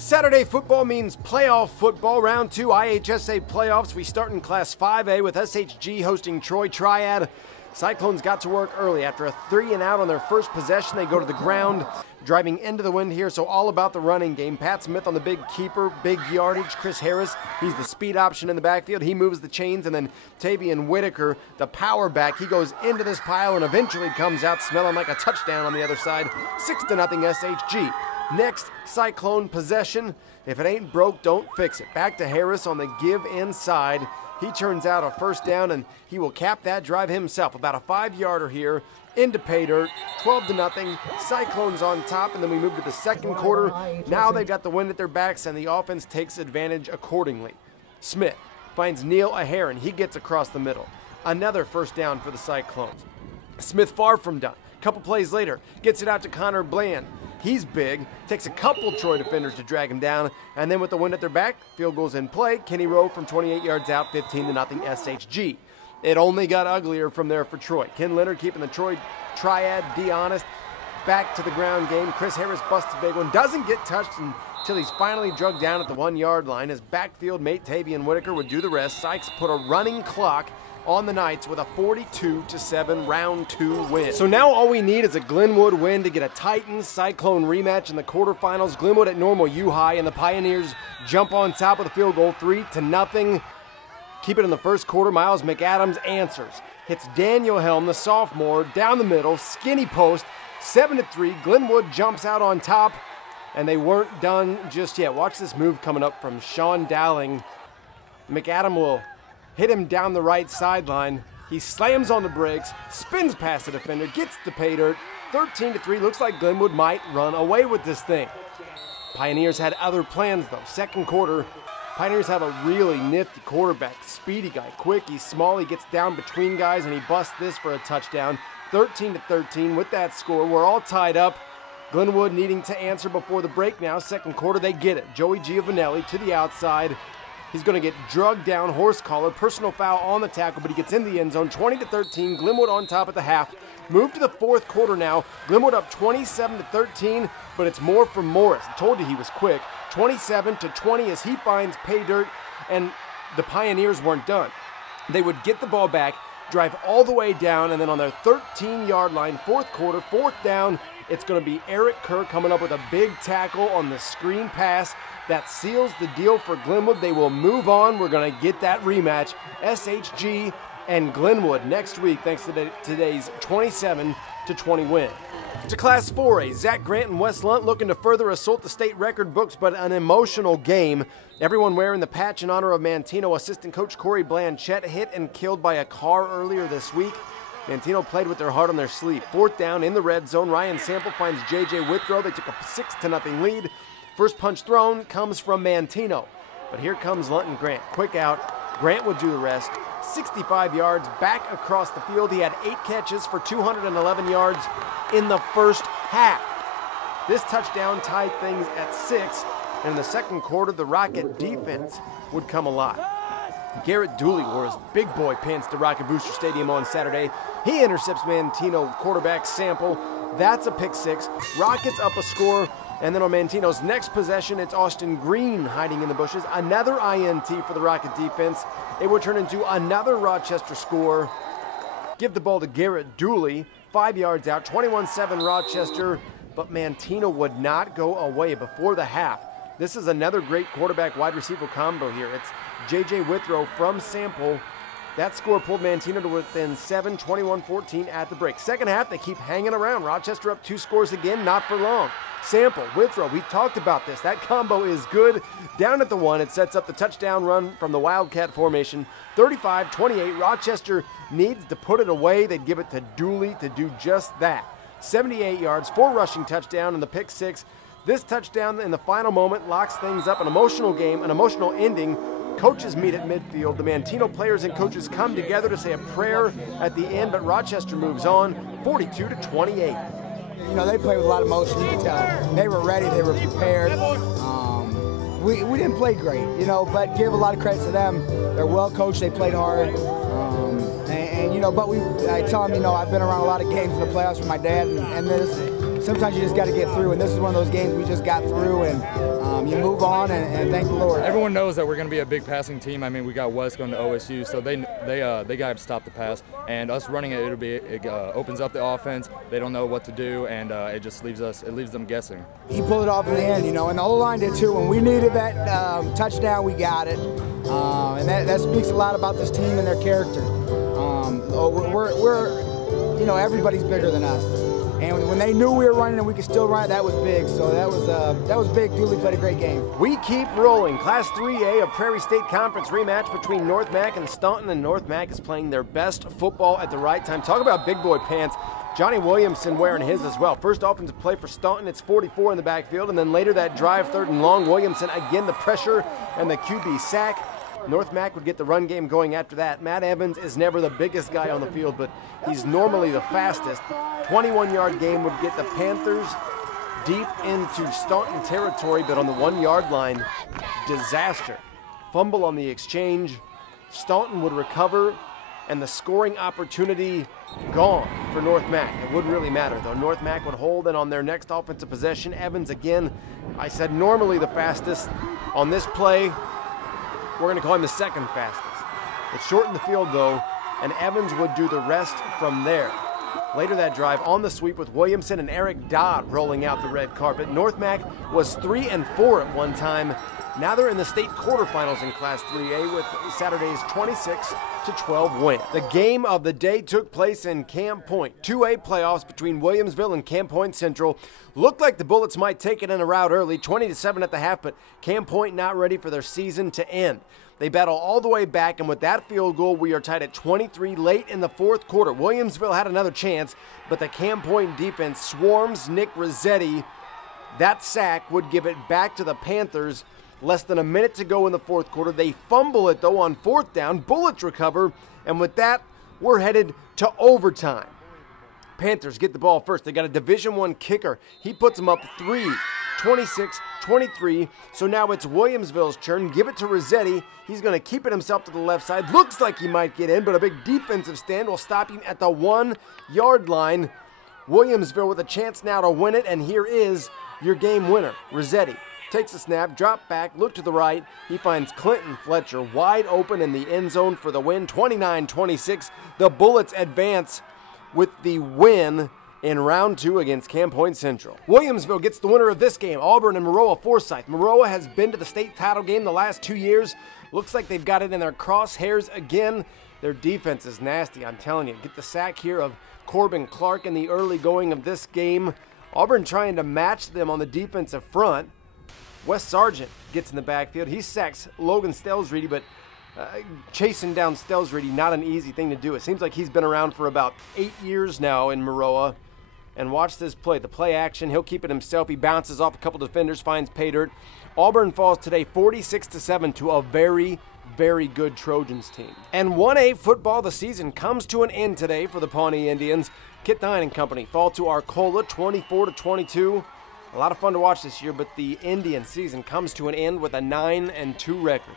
Saturday football means playoff football. Round 2 IHSA playoffs. We start in Class 5A with SHG hosting Troy Triad. Cyclones got to work early. After a 3-and-out on their first possession, they go to the ground, driving into the wind here, so all about the running game. Pat Smith on the big keeper, big yardage. Chris Harris, he's the speed option in the backfield. He moves the chains, and then Tavian Whitaker, the power back, he goes into this pile and eventually comes out smelling like a touchdown on the other side. 6-0 SHG. Next, Cyclone possession. If it ain't broke, don't fix it. Back to Harris on the give inside. He turns out a first down, and he will cap that drive himself. About a 5-yarder here into pay dirt. 12-0. Cyclones on top, and then we move to the second quarter. Now they've got the wind at their backs, and the offense takes advantage accordingly. Smith finds Neil Aheron. He gets across the middle. Another first down for the Cyclones. Smith far from done. Couple plays later, gets it out to Connor Bland. He's big, takes a couple Troy defenders to drag him down, and then with the wind at their back, field goals in play. Kenny Rowe from 28 yards out, 15-0 SHG. It only got uglier from there for Troy. Ken Leonard keeping the Troy Triad D honest. Back to the ground game. Chris Harris busts a big one. Doesn't get touched until he's finally drugged down at the 1-yard line. His backfield mate Tavian Whitaker would do the rest. Sykes put a running clock on the Knights with a 42-7 round 2 win. So now all we need is a Glenwood win to get a Titans-Cyclone rematch in the quarterfinals. Glenwood at normal U-High, and the Pioneers jump on top of the field goal 3-0. Keep it in the first quarter. Miles McAdams answers. Hits Daniel Helm, the sophomore, down the middle, skinny post, 7-3. Glenwood jumps out on top, and they weren't done just yet. Watch this move coming up from Sean Dowling. McAdam will hit him down the right sideline. He slams on the brakes, spins past the defender, gets the pay dirt. 13-3. Looks like Glenwood might run away with this thing. Pioneers had other plans though. Second quarter, Pioneers have a really nifty quarterback, speedy guy, quick, he's small, he gets down between guys and he busts this for a touchdown. 13-13 with that score. We're all tied up. Glenwood needing to answer before the break now. Second quarter, they get it. Joey Giovanelli to the outside. He's going to get drugged down, horse collar, personal foul on the tackle, but he gets in the end zone. 20-13, Glenwood on top at the half. Move to the fourth quarter now. Glenwood up 27-13, but it's more from Morris. I told you he was quick. 27-20 as he finds pay dirt, and the Pioneers weren't done. They would get the ball back, drive all the way down, and then on their 13-yard line, fourth quarter, fourth down, it's going to be Eric Kerr coming up with a big tackle on the screen pass. That seals the deal for Glenwood. They will move on. We're going to get that rematch. SHG and Glenwood next week thanks to today's 27-20 win. To Class 4A, Zach Grant and Wes Lunt looking to further assault the state record books, but an emotional game. Everyone wearing the patch in honor of Manteno. Assistant coach Corey Blanchett hit and killed by a car earlier this week. Manteno played with their heart on their sleeve. Fourth down in the red zone. Ryan Sample finds J.J. Withrow. They took a 6-0 lead. First punch thrown comes from Manteno. But here comes Lunt and Grant. Quick out. Grant would do the rest. 65 yards back across the field. He had 8 catches for 211 yards in the first half. This touchdown tied things at 6. And in the second quarter, the Rocket defense would come alive. Garrett Dooley wore his big boy pants to Rocket Booster Stadium on Saturday. He intercepts Manteno quarterback Sample. That's a pick 6. Rockets up a score. And then on Manteno's next possession, it's Austin Green hiding in the bushes. Another INT for the Rocket defense. It would turn into another Rochester score. Give the ball to Garrett Dooley. 5 yards out, 21-7 Rochester. But Manteno would not go away before the half. This is another great quarterback wide receiver combo here. It's J.J. Withrow from Sample. That score pulled Manteno to within 7, 21-14 at the break. Second half, they keep hanging around. Rochester up 2 scores again, not for long. Sample, Withrow, we talked about this. That combo is good. Down at the 1, it sets up the touchdown run from the Wildcat formation. 35-28, Rochester needs to put it away. They'd give it to Dooley to do just that. 78 yards, 4 rushing touchdown, and the pick 6. This touchdown in the final moment locks things up. An emotional game, an emotional ending. Coaches meet at midfield. The Manteno players and coaches come together to say a prayer at the end, but Rochester moves on 42-28. You know, they played with a lot of emotion. You can tell they were ready, they were prepared. We didn't play great, you know, but give a lot of credit to them. They're well coached, they played hard. And you know, but I tell them, you know, I've been around a lot of games in the playoffs with my dad, and this sometimes you just got to get through, and this is one of those games we just got through, and you move on, and thank the Lord. Everyone knows that we're going to be a big passing team. I mean, we got West going to OSU, so they got to stop the pass, and us running it, it opens up the offense. They don't know what to do, and it just leaves them guessing. He pulled it off in the end, you know, and the whole line did too. When we needed that touchdown, we got it, and that speaks a lot about this team and their character. You know, everybody's bigger than us. And when they knew we were running and we could still run it, that was big. So that was big. Dooley played a great game. We keep rolling. Class 3A, a Prairie State Conference rematch between North Mac and Staunton, and North Mac is playing their best football at the right time. Talk about big boy pants. Johnny Williamson wearing his as well. First offensive play for Staunton, it's 44 in the backfield, and then later that drive, 3rd and long. Williamson again the pressure and the QB sack. North Mac would get the run game going after that. Matt Evans is never the biggest guy on the field, but he's normally the fastest. 21-yard game would get the Panthers deep into Staunton territory, but on the 1-yard line, disaster. Fumble on the exchange. Staunton would recover, and the scoring opportunity gone for North Mac. It wouldn't really matter, though. North Mac would hold in on their next offensive possession. Evans again, I said normally the fastest. On this play, we're going to call him the second fastest. It shortened the field, though, and Evans would do the rest from there. Later that drive, on the sweep with Williamson and Eric Dodd rolling out the red carpet. North Mac was 3-4 at one time. Now they're in the state quarterfinals in Class 3A with Saturday's 26-12 win. The game of the day took place in Camp Point. 2A playoffs between Williamsville and Camp Point Central. Looked like the Bullets might take it in a rout early, 20-7 at the half, but Camp Point not ready for their season to end. They battle all the way back, and with that field goal, we are tied at 23 late in the fourth quarter. Williamsville had another chance, but the Camp Point defense swarms Nick Rossetti. That sack would give it back to the Panthers. Less than a minute to go in the fourth quarter. They fumble it, though, on 4th down. Bullets recover, and with that, we're headed to overtime. Panthers get the ball first. They got a Division I kicker. He puts them up 3, 26-23. So now it's Williamsville's turn. Give it to Rossetti. He's going to keep it himself to the left side. Looks like he might get in, but a big defensive stand will stop him at the 1-yard line. Williamsville with a chance now to win it, and here is your game winner, Rossetti. Takes a snap, drop back, look to the right. He finds Clinton Fletcher wide open in the end zone for the win, 29-26. The Bullets advance with the win in round 2 against Camp Point Central. Williamsville gets the winner of this game, Auburn and Maroa Forsyth. Maroa has been to the state title game the last 2 years. Looks like they've got it in their crosshairs again. Their defense is nasty, I'm telling you. Get the sack here of Corbin Clark in the early going of this game. Auburn trying to match them on the defensive front. Wes Sargent gets in the backfield. He sacks Logan Stelsreedy, but chasing down Stelsreedy, not an easy thing to do. It seems like he's been around for about 8 years now in Maroa. And watch this play. The play action, he'll keep it himself. He bounces off a couple defenders, finds pay dirt. Auburn falls today 46-7 to a very, very good Trojans team. And 1A football, the season comes to an end today for the Pawnee Indians. Kit Dine and company fall to Arcola 24-22. A lot of fun to watch this year, but the Indian season comes to an end with a 9-2 record.